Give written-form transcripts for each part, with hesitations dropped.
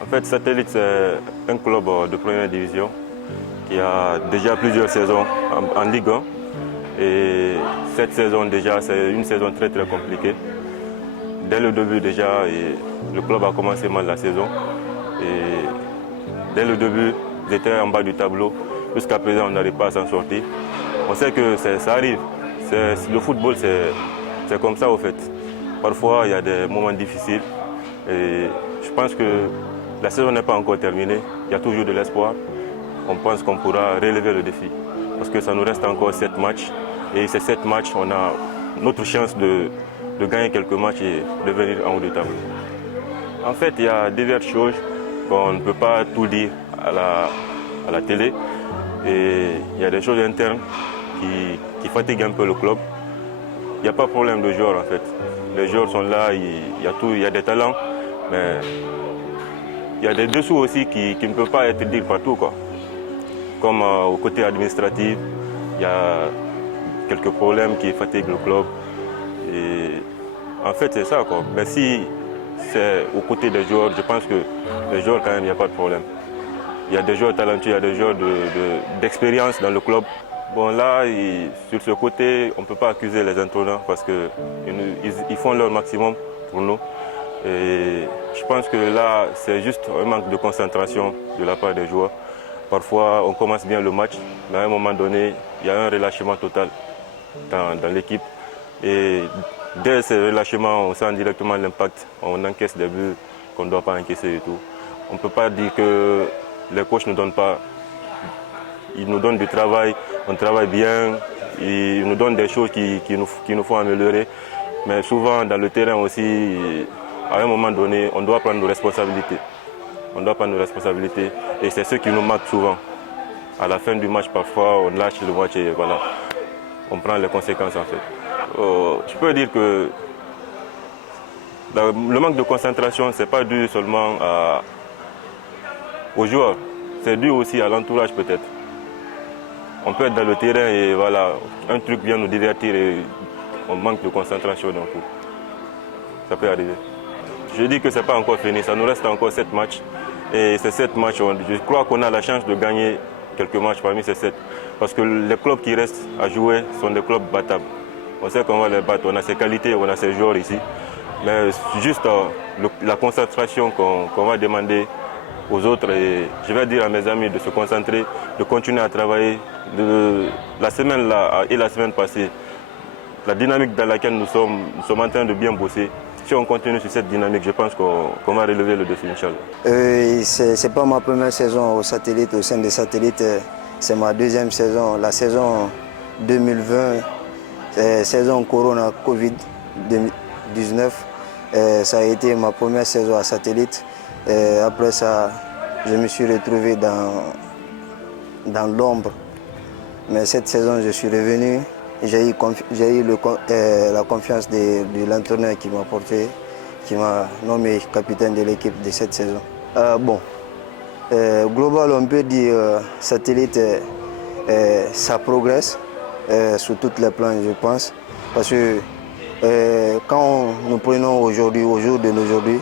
En fait, Satellite, c'est un club de première division qui a déjà plusieurs saisons en Ligue 1. Et cette saison déjà, c'est une saison très compliquée. Dès le début déjà, le club a commencé mal la saison. Et dès le début, ils étaient en bas du tableau. Jusqu'à présent, on n'arrive pas à s'en sortir. On sait que ça arrive. Le football, c'est comme ça au fait. Parfois, il y a des moments difficiles. Et je pense que la saison n'est pas encore terminée. Il y a toujours de l'espoir. On pense qu'on pourra relever le défi. Parce que ça nous reste encore 7 matchs. Et ces 7 matchs, on a notre chance de gagner quelques matchs et de venir en haut du tableau. En fait, il y a diverses choses qu'on ne peut pas tout dire à la télé. Et il y a des choses internes qui fatiguent un peu le club. Il n'y a pas de problème de joueurs en fait. Les joueurs sont là, il y a des talents, mais il y a des dessous aussi qui ne peuvent pas être dit partout, quoi. Comme au côté administratif, il y a quelques problèmes qui fatiguent le club. Et en fait, c'est ça, quoi. Mais si c'est au côté des joueurs, je pense que les joueurs, quand même, il n'y a pas de problème. Il y a des joueurs talentueux, il y a des joueurs d'expérience dans le club. Bon, là, sur ce côté, on ne peut pas accuser les entraîneurs parce qu'ils font leur maximum pour nous. Et je pense que là, c'est juste un manque de concentration de la part des joueurs. Parfois, on commence bien le match, mais à un moment donné, il y a un relâchement total dans l'équipe. Et dès ce relâchement, on sent directement l'impact. On encaisse des buts qu'on ne doit pas encaisser et tout. On ne peut pas dire que les coachs ne donnent pas. Ils nous donnent du travail, on travaille bien, ils nous donnent des choses qui nous font améliorer. Mais souvent, dans le terrain aussi, à un moment donné, on doit prendre nos responsabilités. On doit prendre nos responsabilités et c'est ce qui nous manque souvent. À la fin du match, parfois, on lâche le match et voilà, on prend les conséquences en fait. Je peux dire que le manque de concentration, ce n'est pas dû seulement aux joueurs, c'est dû aussi à l'entourage peut-être. On peut être dans le terrain et voilà, un truc vient nous divertir et on manque de concentration d'un coup. Ça peut arriver. Je dis que ce n'est pas encore fini, ça nous reste encore 7 matchs. Et ces 7 matchs, je crois qu'on a la chance de gagner quelques matchs parmi ces 7. Parce que les clubs qui restent à jouer sont des clubs battables. On sait qu'on va les battre, on a ces qualités, on a ces joueurs ici. Mais juste la concentration qu'on va demander aux autres. Et je vais dire à mes amis de se concentrer, de continuer à travailler. La semaine là et la semaine passée, la dynamique dans laquelle nous sommes en train de bien bosser. Si on continue sur cette dynamique, je pense qu'on va relever le défi, Inch'Allah. Ce n'est pas ma première saison au Satellite, au sein des Satellites. C'est ma deuxième saison. La saison 2020, saison Corona Covid-19, ça a été ma première saison à Satellite. Après ça, je me suis retrouvé dans l'ombre. Mais cette saison, je suis revenu. J'ai eu la confiance de l'entraîneur qui m'a porté, qui m'a nommé capitaine de l'équipe de cette saison. Global, on peut dire Satellite, ça progresse sur tous les plans, je pense. Parce que quand nous prenons aujourd'hui, au jour de aujourd'hui,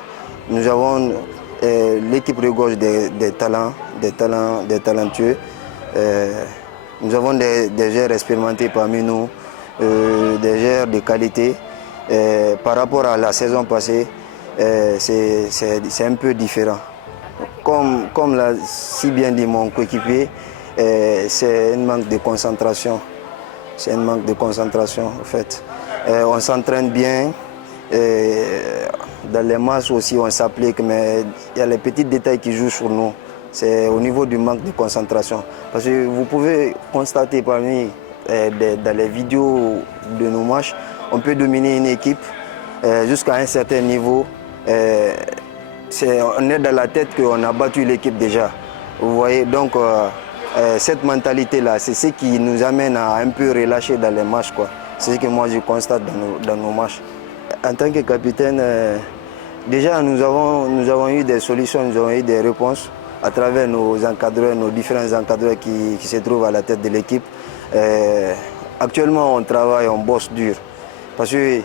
nous avons l'équipe regorge des talentueux. Nous avons des joueurs expérimentés parmi nous, des joueurs de qualité. Par rapport à la saison passée, c'est un peu différent. Comme l'a si bien dit mon coéquipier, c'est un manque de concentration. C'est un manque de concentration, en fait. On s'entraîne bien. Dans les matchs aussi, on s'applique, mais il y a les petits détails qui jouent sur nous. C'est au niveau du manque de concentration. Parce que vous pouvez constater parmi dans les vidéos de nos matchs, on peut dominer une équipe jusqu'à un certain niveau. On est dans la tête qu'on a battu l'équipe déjà. Vous voyez, donc cette mentalité-là, c'est ce qui nous amène à un peu relâcher dans les matchs, quoi. C'est ce que moi je constate dans nos matchs. En tant que capitaine, déjà nous avons eu des solutions, nous avons eu des réponses à travers nos encadreurs, nos différents encadreurs qui se trouvent à la tête de l'équipe. Actuellement, on travaille, on bosse dur. Parce que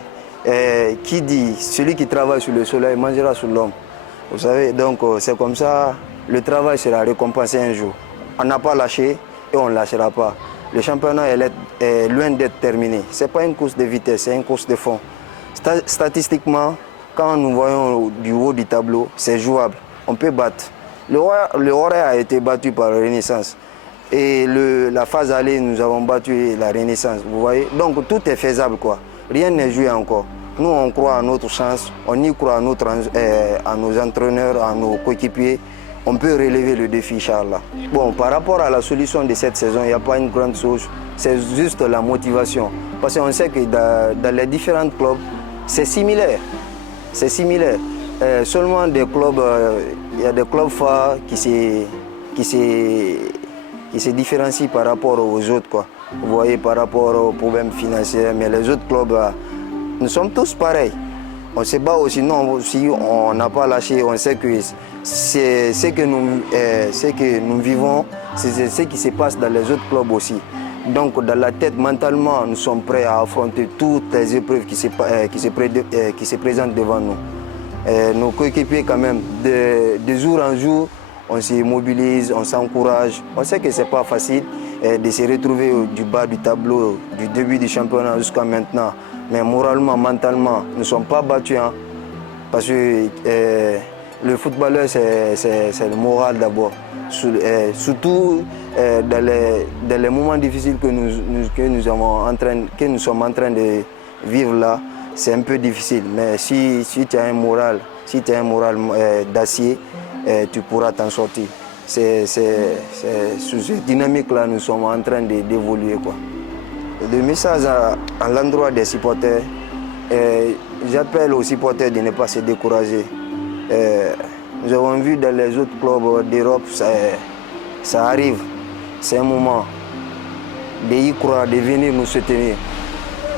qui dit celui qui travaille sur le soleil mangera sur l'homme. Vous savez, donc c'est comme ça, le travail sera récompensé un jour. On n'a pas lâché et on ne lâchera pas. Le championnat est loin d'être terminé. Ce n'est pas une course de vitesse, c'est une course de fond. Statistiquement, quand nous voyons du haut du tableau, c'est jouable. On peut battre. Le Roi a été battu par la Renaissance. Et la phase allée, nous avons battu la Renaissance. Vous voyez? Donc tout est faisable, quoi. Rien n'est joué encore. Nous, on croit à notre chance, on y croit à nos entraîneurs, à nos coéquipiers. On peut relever le défi, Inch'Allah. Bon, par rapport à la solution de cette saison, il n'y a pas une grande chose. C'est juste la motivation. Parce qu'on sait que dans les différents clubs, c'est similaire. C'est similaire. Seulement des clubs, il y a des clubs phares qui se différencient par rapport aux autres, quoi. Vous voyez, par rapport aux problèmes financiers. Mais les autres clubs, nous sommes tous pareils. On se bat aussi, non, si on n'a pas lâché, on sait que c'est ce que nous vivons, c'est ce qui se passe dans les autres clubs aussi. Donc dans la tête, mentalement, nous sommes prêts à affronter toutes les épreuves qui se présentent devant nous. Nos coéquipiers quand même, de jour en jour, on se mobilise, on s'encourage. On sait que ce n'est pas facile de se retrouver du bas du tableau, du début du championnat jusqu'à maintenant. Mais moralement, mentalement, nous ne sommes pas battus. Hein, parce que le footballeur, c'est le moral d'abord. Surtout dans les moments difficiles que nous sommes en train de vivre là, c'est un peu difficile. Mais si tu as un moral, d'acier, tu pourras t'en sortir. C'est sous cette dynamique-là nous sommes en train d'évoluer, quoi. Le message à l'endroit des supporters, j'appelle aux supporters de ne pas se décourager. Nous avons vu dans les autres clubs d'Europe, ça arrive, c'est un moment d'y croire, de venir nous soutenir.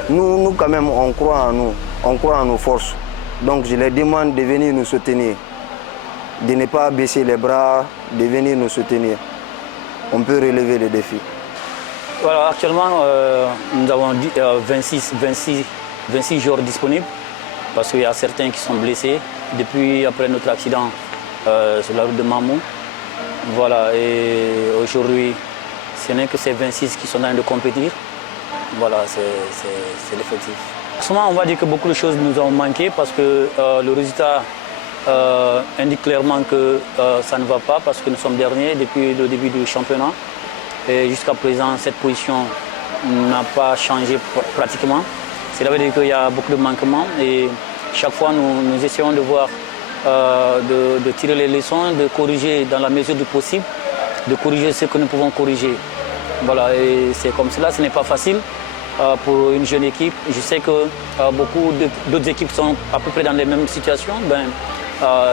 Nous quand même, on croit en nous, on croit en nos forces. Donc je les demande de venir nous soutenir, de ne pas baisser les bras, de venir nous soutenir. On peut relever le défi. Voilà, actuellement, nous avons 26 joueurs disponibles parce qu'il y a certains qui sont blessés depuis après notre accident sur la route de Mamou. Voilà, et aujourd'hui, ce n'est que ces 26 qui sont en train de compétir. Voilà, c'est l'effectif. Souvent, on va dire que beaucoup de choses nous ont manqué parce que le résultat indique clairement que ça ne va pas parce que nous sommes derniers depuis le début du championnat. Et jusqu'à présent, cette position n'a pas changé pratiquement. Cela veut dire qu'il y a beaucoup de manquements et chaque fois nous essayons de voir, de tirer les leçons, de corriger dans la mesure du possible, de corriger ce que nous pouvons corriger. Voilà, et c'est comme cela, ce n'est pas facile pour une jeune équipe. Je sais que beaucoup d'autres équipes sont à peu près dans les mêmes situations.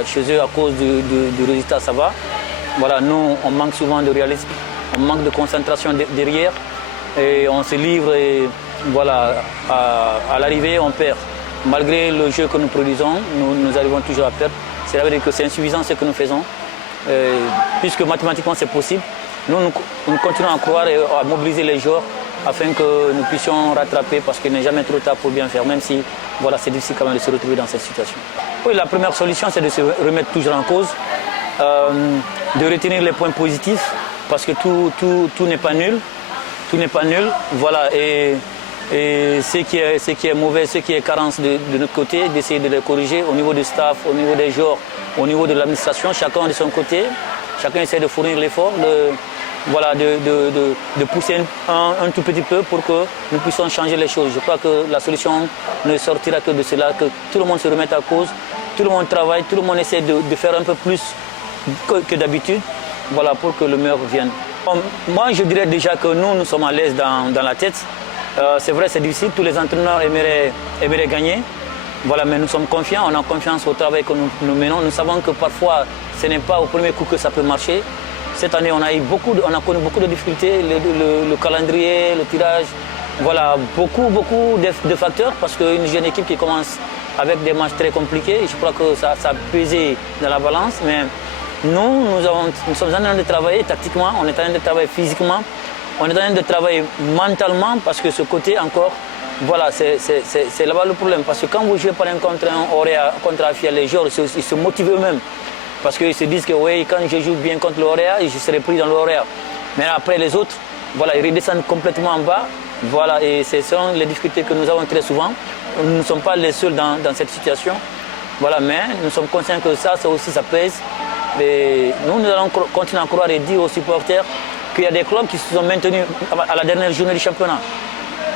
Chez eux, à cause du résultat, ça va. Voilà, nous, on manque souvent de réalisme. On manque de concentration derrière et on se livre et voilà, à l'arrivée on perd. Malgré le jeu que nous produisons, nous arrivons toujours à perdre. Cela veut dire que c'est insuffisant ce que nous faisons. Puisque mathématiquement c'est possible, nous continuons à croire et à mobiliser les joueurs afin que nous puissions rattraper parce qu'il n'est jamais trop tard pour bien faire, même si voilà, c'est difficile quand même de se retrouver dans cette situation. Oui, la première solution c'est de se remettre toujours en cause, de retenir les points positifs. Parce que tout n'est pas nul, voilà, et ce qui est mauvais, ce qui est carence de notre côté, d'essayer de les corriger au niveau du staff, au niveau des joueurs, au niveau de l'administration, chacun de son côté, chacun essaie de fournir l'effort, de pousser un tout petit peu pour que nous puissions changer les choses. Je crois que la solution ne sortira que de cela, que tout le monde se remette à cause, tout le monde travaille, tout le monde essaie de faire un peu plus que d'habitude. Voilà, pour que le meilleur vienne. Moi, je dirais déjà que nous sommes à l'aise dans la tête. C'est vrai, c'est difficile, tous les entraîneurs aimeraient gagner. Voilà, mais nous sommes confiants, on a confiance au travail que nous menons. Nous savons que parfois, ce n'est pas au premier coup que ça peut marcher. Cette année, on a connu beaucoup de difficultés, le calendrier, le tirage. Voilà, beaucoup de facteurs parce qu'une jeune équipe qui commence avec des matchs très compliqués, je crois que ça a pesé dans la balance. Mais nous sommes en train de travailler tactiquement, on est en train de travailler physiquement, on est en train de travailler mentalement parce que ce côté encore, Voilà, c'est là-bas le problème. Parce que quand vous jouez par un contre un Orea, contre Afia, les joueurs ils se motivent eux-mêmes. Parce qu'ils se disent que oui, quand je joue bien contre l'Orea, je serai pris dans l'Orea. Mais après les autres, voilà, ils redescendent complètement en bas. Voilà, et ce sont les difficultés que nous avons très souvent. Nous ne sommes pas les seuls dans cette situation. Voilà, mais nous sommes conscients que ça aussi, ça pèse. Et nous allons continuer à croire et dire aux supporters qu'il y a des clubs qui se sont maintenus à la dernière journée du championnat.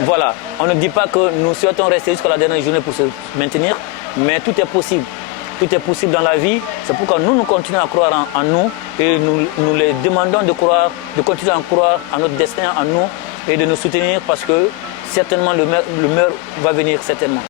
Voilà, on ne dit pas que nous souhaitons rester jusqu'à la dernière journée pour se maintenir, mais tout est possible. Tout est possible dans la vie. C'est pourquoi nous continuons à croire en nous et nous les demandons de croire, de continuer à croire à notre destin, en nous et de nous soutenir parce que certainement le meilleur va venir certainement.